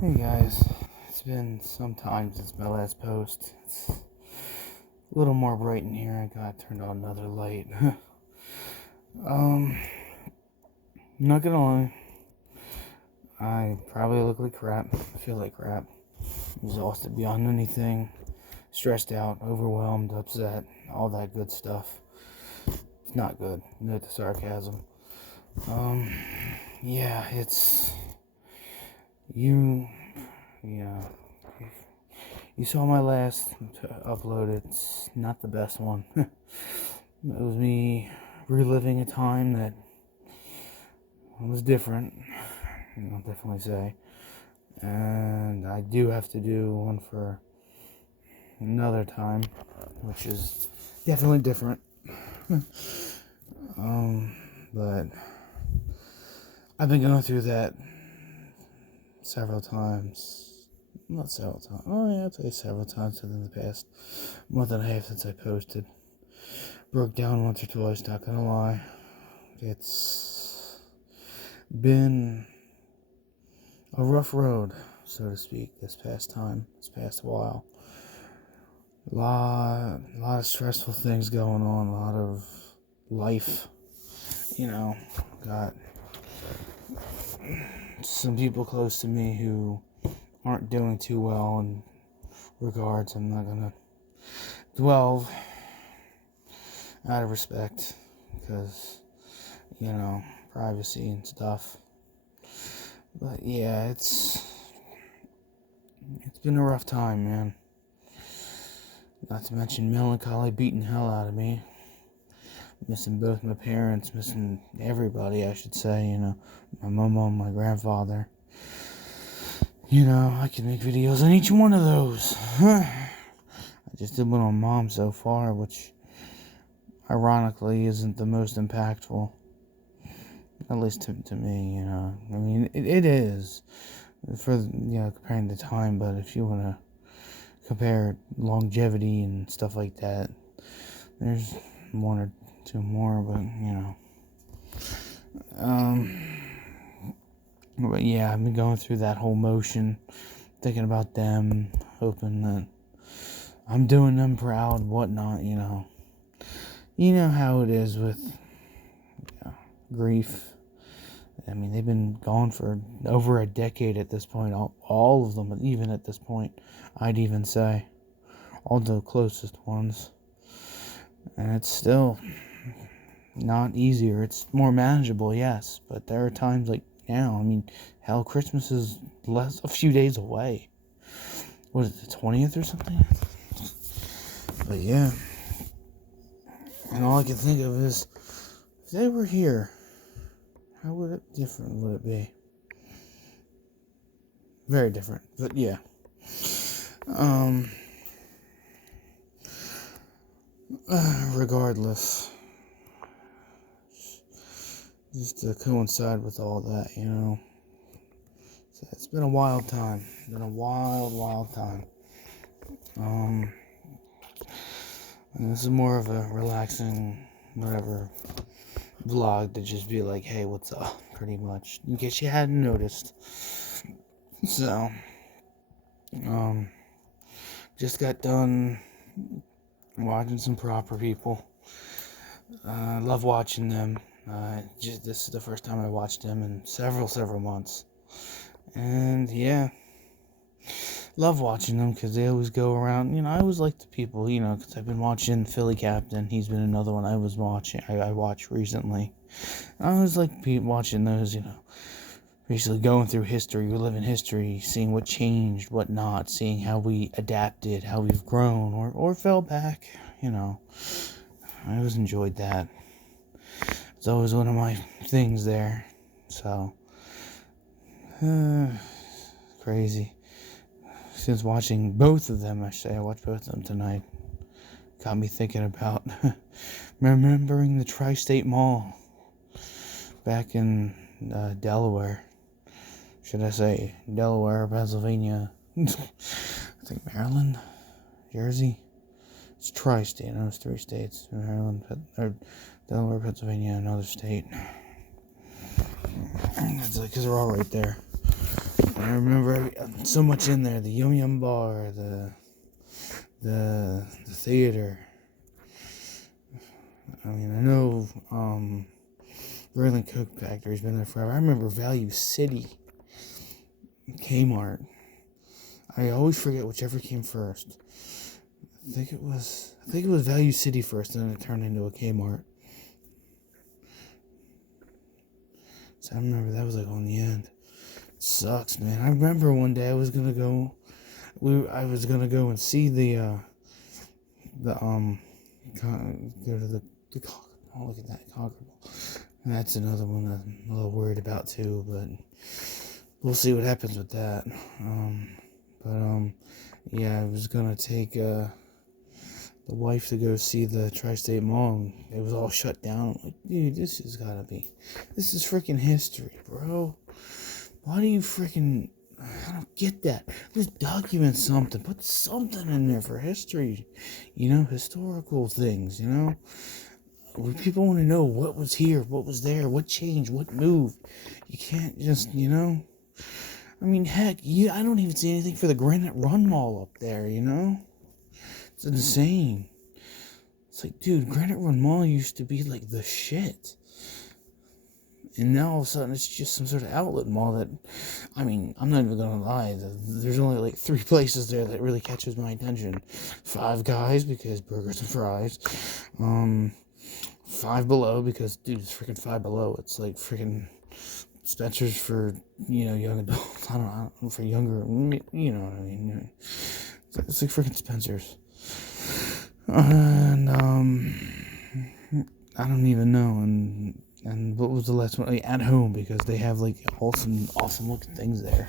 Hey guys, it's been some time since my last post. It's a little more bright in here. I got turned on another light. um, not gonna lie, I probably look like crap. I feel like crap. Exhausted beyond anything, stressed out, overwhelmed, upset, all that good stuff. It's not good. Note the sarcasm. Um, yeah, it's you. Yeah. You saw my last upload. It's not the best one. It was me reliving a time that was different, I'll definitely say. And I do have to do one for another time, which is definitely different. But I've been going through that several times. Not several times. Oh yeah, I'd say several times within the past month and a half since I posted. Broke down once or twice, not gonna lie. It's been a rough road, so to speak, this past while. A lot of stressful things going on, a lot of life, got some people close to me who aren't doing too well in regards. I'm not gonna dwell out of respect because, privacy and stuff. But yeah, it's been a rough time, man. Not to mention melancholy beating hell out of me. Missing both my parents, missing everybody, I should say, my mama and my grandfather. I can make videos on each one of those. I just did one on mom so far, which ironically isn't the most impactful. At least to me, I mean, it is for, comparing the time, but if you want to compare longevity and stuff like that, there's one or two more, but, but yeah, I've been going through that whole motion, thinking about them, hoping that I'm doing them proud, whatnot, You know how it is with grief. I mean, they've been gone for over a decade at this point, all of them, even at this point, I'd even say, all the closest ones. And it's still not easier. It's more manageable, yes, but there are times like now, I mean, hell, Christmas is a few days away. What is it, the 20th or something? But yeah, and all I can think of is, if they were here, how would it be? Very different, but yeah. Regardless, just to coincide with all that, it's been a wild time. Been a wild time. And this is more of a relaxing, whatever, vlog to just be like, hey, what's up, pretty much, in case you hadn't noticed. So, just got done watching some proper people. Love watching them. This is the first time I watched them in several months. And yeah, love watching them because they always go around. I always like the people, because I've been watching Philly Captain. He's been another one I watched recently. I always like watching those, basically going through history, reliving history, seeing what changed, what not, seeing how we adapted, how we've grown or fell back, I always enjoyed that. It's always one of my things there. So, crazy. Since watching both of them, I watched both of them tonight. Got me thinking about remembering the Tri-State Mall back in Delaware. Should I say Delaware, Pennsylvania? I think Maryland, Jersey. It's Tri-State. It's 3 states: Maryland, Delaware, Pennsylvania, another state. It's like, because they're all right there. I remember so much in there. The Yum Yum Bar, the theater. I mean, I know Berlin Coke Factory's been there forever. I remember Value City, Kmart. I always forget whichever came first. I think it was Value City first, and then it turned into a Kmart. So I remember that was like on the end. It sucks, man. I remember one day I was gonna go and see go to the oh, look at that Conquerable. That's another one that I'm a little worried about too, but we'll see what happens with that. Yeah, I was gonna take the wife to go see the Tri-State Mall. It was all shut down. I'm like, dude, this is freaking history, bro. Why do you freaking, I don't get that. Just document something. Put something in there for history. Historical things, People want to know what was here, what was there, what changed, what moved. You can't just, I mean, heck, I don't even see anything for the Granite Run Mall up there, It's insane. It's like, dude, Granite Run Mall used to be like the shit. And now all of a sudden it's just some sort of outlet mall that, I mean, I'm not even gonna lie, there's only like 3 places there that really catches my attention. Five Guys, because burgers and fries. Five Below, because, dude, it's freaking Five Below. It's like freaking Spencer's for, young adults. I don't know, for younger, you know what I mean. It's like freaking Spencer's. And, I don't even know. And what was the last one? Like, At Home, because they have like awesome looking things there.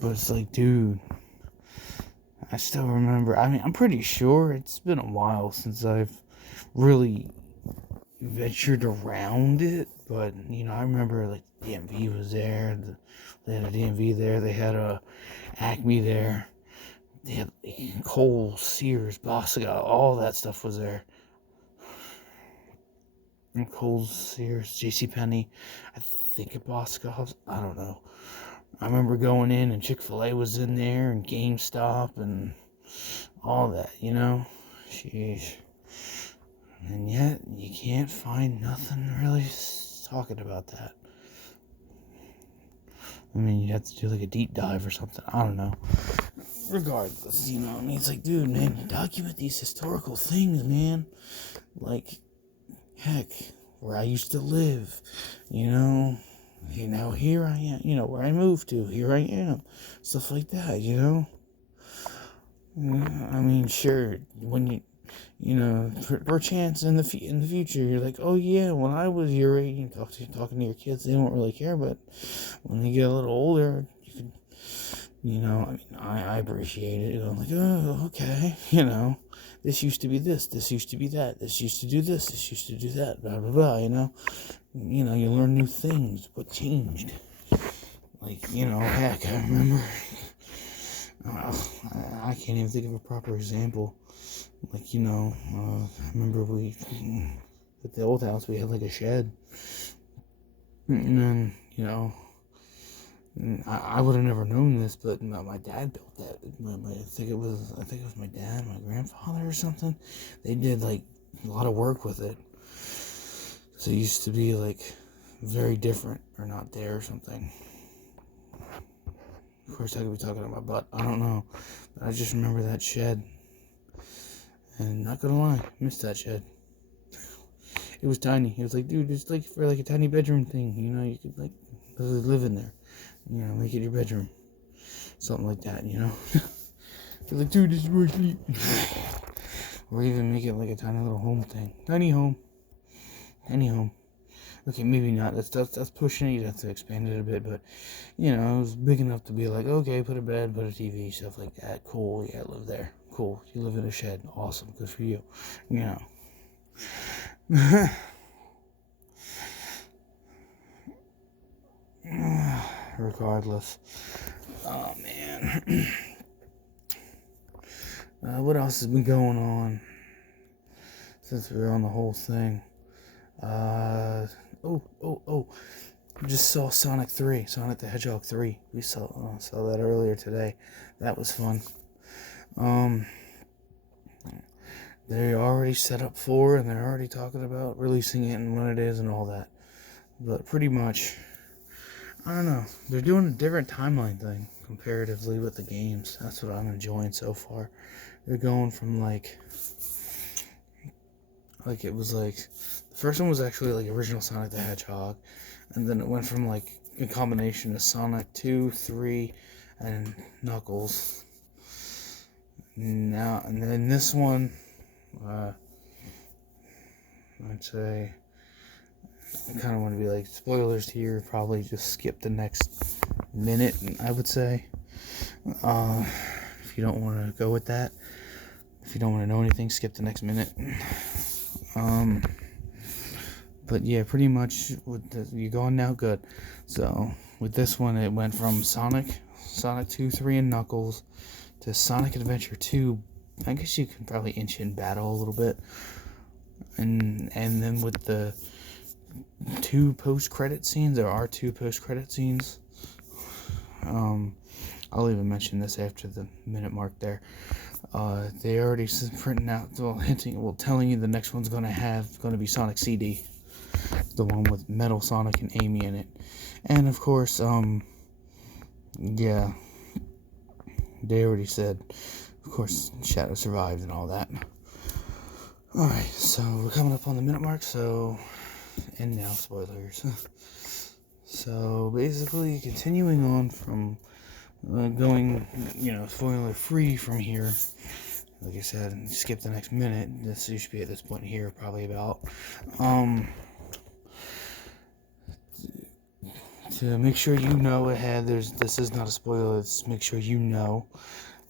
But it's like, dude, I still remember. I mean, I'm pretty sure it's been a while since I've really ventured around it. But I remember like DMV was there. They had a DMV there. They had a Acme there. They had Kohl's, Sears, Bosca, all that stuff was there. And Kohl's, Sears, JCPenney, I think at Boscov's, I don't know. I remember going in and Chick-fil-A was in there and GameStop and all that, Sheesh. And yet, you can't find nothing really talking about that. I mean, you have to do like a deep dive or something. I don't know. Regardless, it's like, dude, man, document these historical things, man. Like, heck, where I used to live, here I am, where I moved to, here I am, stuff like that, I mean, sure, when per chance in the future, you're like, oh yeah, when I was your age, and talking to your kids, they don't really care, but when they get a little older, you can, I mean, I appreciate it, I'm like, oh, okay, this used to be this used to be that, this used to do this used to do that, blah, blah, blah, you learn new things, what changed, like, heck, I remember, I can't even think of a proper example, like, I remember at the old house, we had like a shed, and then, I would have never known this, but my dad built that. I think it was my dad, my grandfather or something. They did like a lot of work with it. So it used to be like very different or not there or something. Of course, I could be talking about my butt. I don't know. But I just remember that shed. And not gonna lie, missed that shed. It was tiny. It was like, dude, it's like for like a tiny bedroom thing. You could like live in there. Make it your bedroom. Something like that, You're like, dude, this is where I sleep. Or even make it like a tiny little home thing. Tiny home. Okay, maybe not. That's pushing it. You'd have to expand it a bit, but it was big enough to be like, okay, put a bed, put a TV, stuff like that. Cool, yeah, live there. Cool. You live in a shed. Awesome. Good for you. Regardless. Oh, man. What else has been going on since we're on the whole thing? just saw Sonic the Hedgehog 3. We saw that earlier today. That was fun. They already set up 4, and they're already talking about releasing it and when it is and all that. But pretty much, I don't know. They're doing a different timeline thing comparatively with the games. That's what I'm enjoying so far. They're going from like it was like the first one was actually like original Sonic the Hedgehog, and then it went from like a combination of Sonic 2, 3, and Knuckles. Now and then this one, I'd say I kind of want to be like spoilers here. Probably just skip the next minute. I would say, if you don't want to go with that, if you don't want to know anything, skip the next minute. But yeah, pretty much you're going now. Good. So with this one, it went from Sonic 2, 3, and Knuckles to Sonic Adventure 2. I guess you can probably inch in battle a little bit, and then with the 2 post-credit scenes, there are 2 post-credit scenes. I'll even mention this after the minute mark there. They already printing out, telling you the next one's going to be Sonic CD, the one with Metal Sonic and Amy in it, and of course, yeah, they already said, of course, Shadow survived and all that. All right, so we're coming up on the minute mark, and now spoilers. So basically, continuing on from going, spoiler free from here. Like I said, skip the next minute. You should be at this point here, probably about. To make sure you know ahead, this is not a spoiler. Let's make sure you know.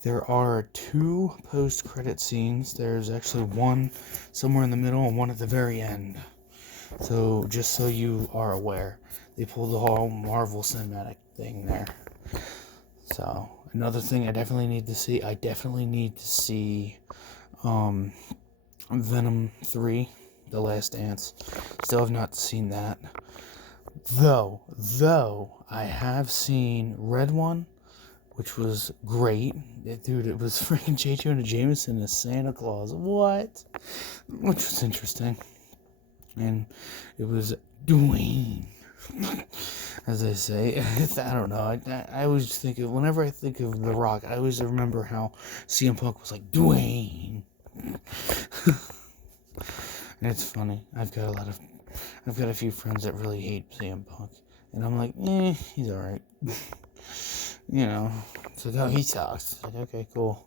There are 2 post-credit scenes. There's actually one somewhere in the middle and one at the very end. So just so you are aware, they pulled the whole Marvel cinematic thing there. So another thing I definitely need to see, Venom 3, The Last Dance. Still have not seen that. Though I have seen Red One, which was great. Dude, it was freaking J. Jonah Jameson as Santa Claus. What? Which was interesting. And it was Dwayne, as I say. I don't know. I always think of, whenever I think of The Rock, I always remember how CM Punk was like, Dwayne. And it's funny. I've got a few friends that really hate CM Punk. And I'm like, he's alright. It's like, oh, he sucks. Like, okay, cool.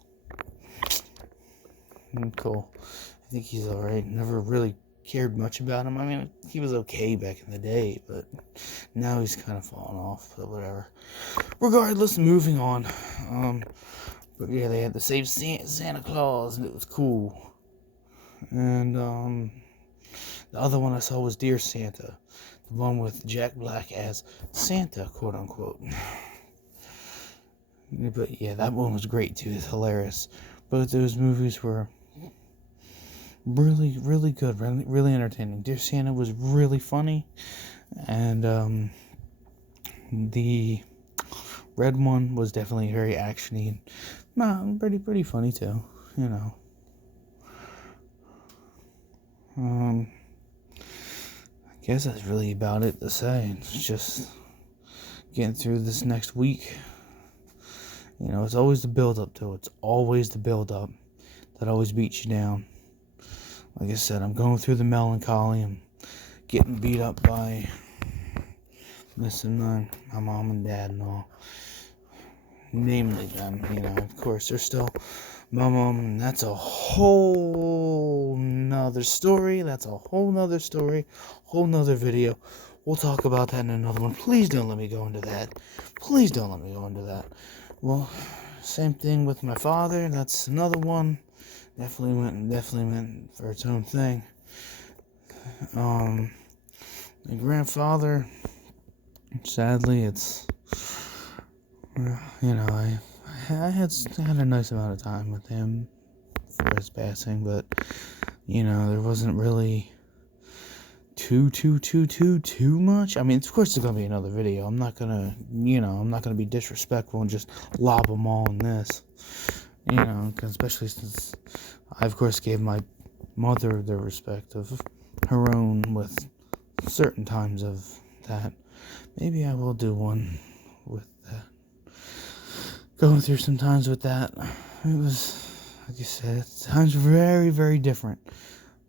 Cool. I think he's alright. Never really cared much about him. I mean, he was okay back in the day, but now he's kind of fallen off, but whatever. Regardless, moving on. But yeah, they had to save Santa Claus, and it was cool. And, the other one I saw was Dear Santa. The one with Jack Black as Santa, quote unquote. But yeah, that one was great too. It's hilarious. Both those movies were really, really good. Really, really entertaining. Dear Santa was really funny. And the Red one was definitely very actiony and pretty funny too. I guess that's really about it to say. It's just getting through this next week. It's always the build-up to it. It's always the build-up that always beats you down. Like I said, I'm going through the melancholy. I'm getting beat up by missing my mom and dad and all. Namely them, of course, they're still my mom, and that's a whole nother story. Whole nother video. We'll talk about that in another one. Please don't let me go into that. Well, same thing with my father. That's another one. Definitely went for its own thing. My grandfather, sadly, it's, I had a nice amount of time with him for his passing, but, there wasn't really too much. I mean, of course, there's gonna be another video. I'm not gonna, I'm not gonna be disrespectful and just lob them all in this, 'cause especially since I, of course, gave my mother the respect of her own with certain times of that. Maybe I will do one with that. Going through some times with that. It was, like you said, times very, very different.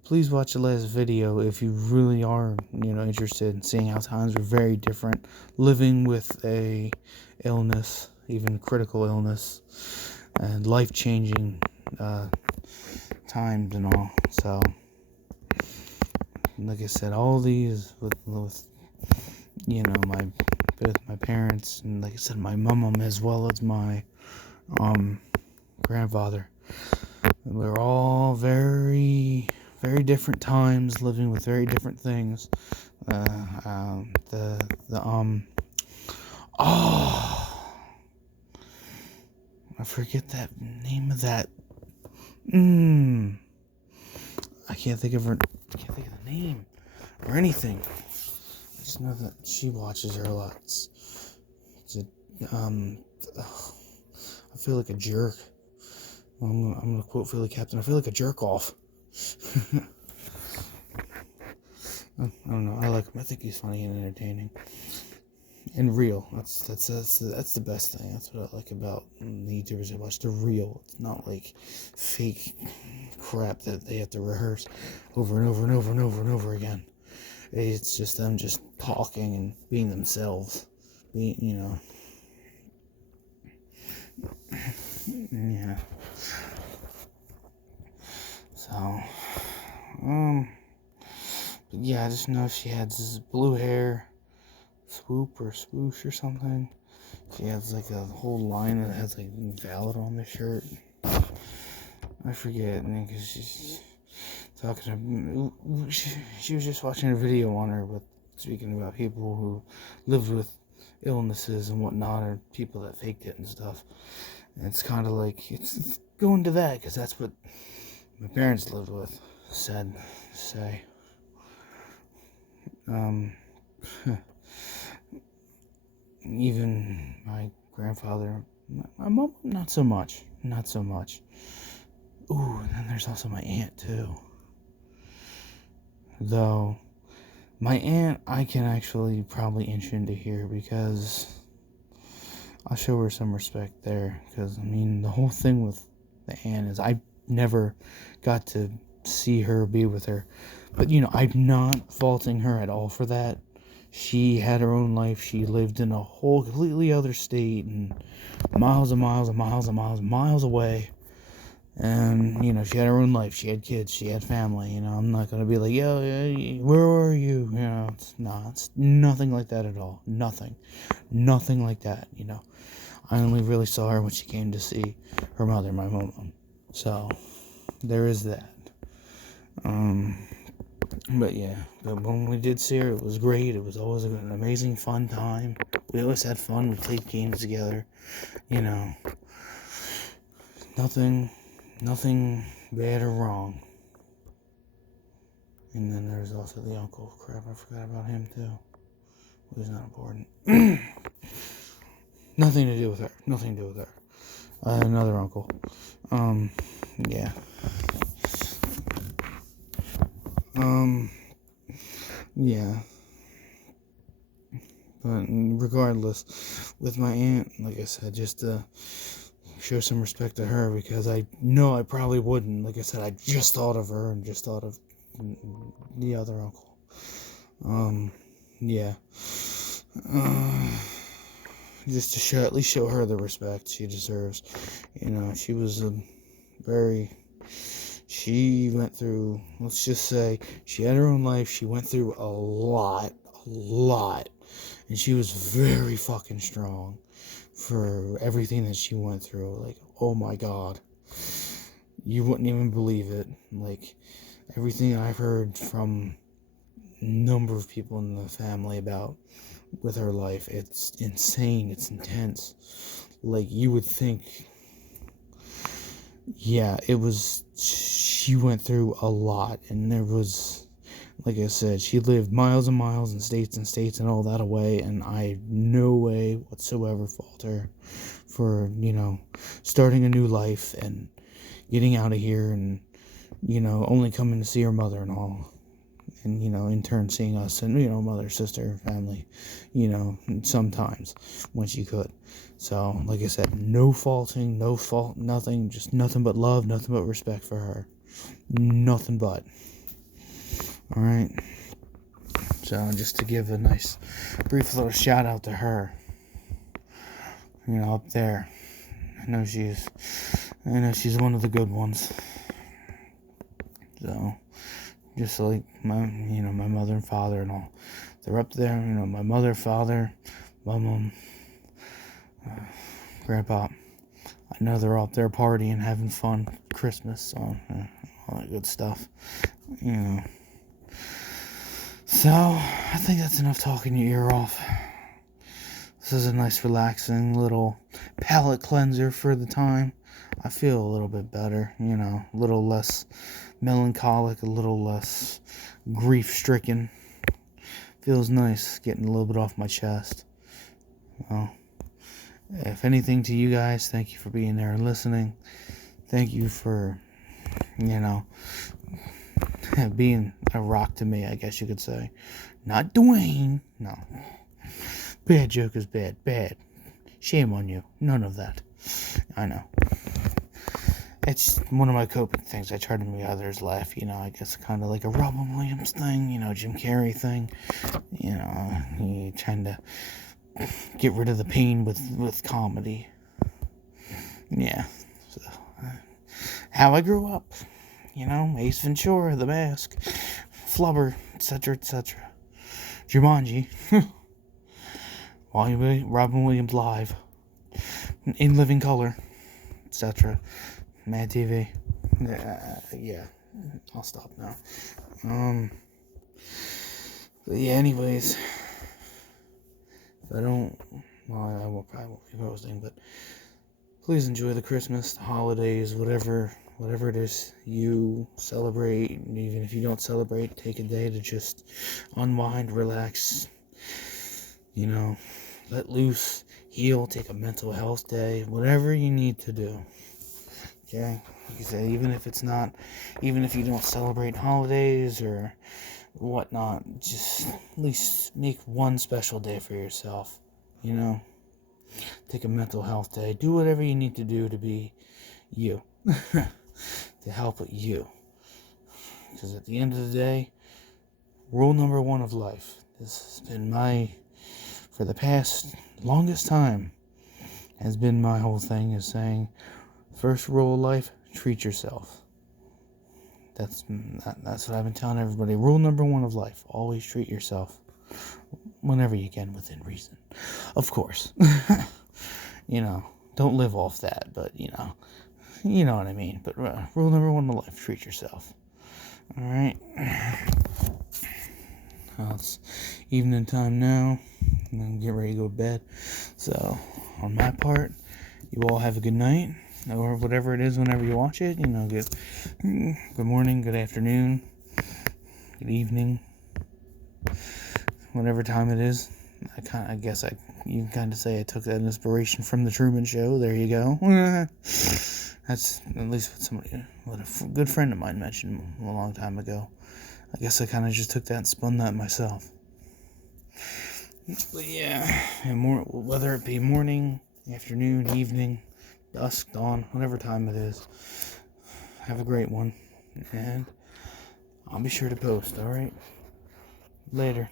Please watch the last video if you really are, interested in seeing how times were very different. Living with a illness, even critical illness, and life-changing times and all. So, like I said, all these with my parents, and like I said, my mom as well as my grandfather. We're all very, very different times, living with very different things. I forget that name of that. I can't think of the name or anything. I just know that she watches her a lot. I feel like a jerk. I'm gonna quote Philly Captain. I feel like a jerk off. I don't know. I like him. I think he's funny and entertaining and real. That's the best thing. That's what I like about the YouTubers I watch. They're real. It's not like fake crap that they have to rehearse over and over and over and over and over again. It's just them just talking and being themselves. Yeah. So, but yeah, I just know she had this blue hair, swoop or swoosh or something. She has like a whole line that has like valid on the shirt. I forget, because she's talking to, she was just watching a video on her, but speaking about people who lived with illnesses and whatnot, or people that faked it and stuff. And it's kind of like, it's going to that, because that's what my parents lived with, say. Even my grandfather, my mom, not so much. Ooh, and then there's also my aunt, too. Though, my aunt, I can actually probably inch into here, because I'll show her some respect there. Because, the whole thing with the aunt is I never got to see her, be with her. But, I'm not faulting her at all for that. She had her own life. She lived in a whole completely other state and miles and miles and miles and miles and miles away. And, she had her own life. She had kids. She had family. I'm not going to be like, yo, where are you? It's nothing like that at all. Nothing like that, I only really saw her when she came to see her mother, my mom. So, there is that. But when we did see her, it was great. It was always an amazing, fun time. We always had fun. We played games together. Nothing bad or wrong. And then there's also the uncle. Crap, I forgot about him too. It was not important. Nothing to do with her. Another uncle. Yeah. Yeah. But regardless, with my aunt, like I said, just to show some respect to her, because I know I probably wouldn't. Like I said, I just thought of her and just thought of the other uncle. Yeah. Just to at least show her the respect she deserves. She was she went through, let's just say, she had her own life. She went through a lot. And she was very fucking strong for everything that she went through. Like, oh my God. You wouldn't even believe it. Like, everything I've heard from a number of people in the family about with her life, it's insane. It's intense. Like, you would think, yeah, she went through a lot, and there was Like I said, she lived miles and miles and states and all that away, and I no way whatsoever fault her for, starting a new life and getting out of here and, only coming to see her mother and all. And, in turn seeing us and, mother, sister, family, sometimes when she could. So, like I said, no faulting, no fault, nothing, just nothing but love, nothing but respect for her. Nothing but. Alright? So, just to give a nice, brief little shout out to her, up there. I know she's one of the good ones. So, just like my mother and father and all. They're up there, my mother, father, my mom, grandpa. I know they're up there partying, having fun, Christmas, so, all that good stuff, So, I think that's enough talking your ear off. This is a nice, relaxing little palate cleanser for the time. I feel a little bit better, a little less melancholic, a little less grief-stricken. Feels nice getting a little bit off my chest. Well, if anything to you guys, thank you for being there and listening. Thank you for, being a rock to me, I guess you could say. Not Dwayne. No. Bad joke is bad. Bad. Shame on you. None of that. I know. It's one of my coping things. I try to make others laugh, I guess kind of like a Robin Williams thing, Jim Carrey thing. You trying to get rid of the pain with comedy. Yeah. So, how I grew up. Ace Ventura, The Mask, Flubber, etc., etc. Jumanji. Robin Williams live. In living color, etc. Mad TV. Yeah. I'll stop now. But yeah, anyways. If I don't... Well, probably won't be posting, but please enjoy the Christmas, the holidays, whatever it is you celebrate. Even if you don't celebrate, take a day to just unwind, relax, let loose, heal, take a mental health day, whatever you need to do. Okay? Like I say, even if you don't celebrate holidays or whatnot, just at least make one special day for yourself. Take a mental health day. Do whatever you need to do to be you. To help with you. Because at the end of the day, rule number 1 of life. This has been for the past longest time, has been my whole thing, is saying, first rule of life, treat yourself. That's what I've been telling everybody. Rule number 1 of life, always treat yourself. Whenever you can, within reason. Of course. Don't live off that, but, you know what I mean. But rule number 1 of life, treat yourself. Alright? Well, it's evening time now. I'm going to get ready to go to bed. So, on my part, you all have a good night. Or whatever it is whenever you watch it. Good morning, good afternoon, good evening. Whatever time it is. You can kind of say I took that inspiration from the Truman Show. There you go. That's at least what a good friend of mine mentioned a long time ago. I guess I kind of just took that and spun that myself. But yeah, whether it be morning, afternoon, evening, dusk, dawn, whatever time it is, have a great one. And I'll be sure to post, alright? Later.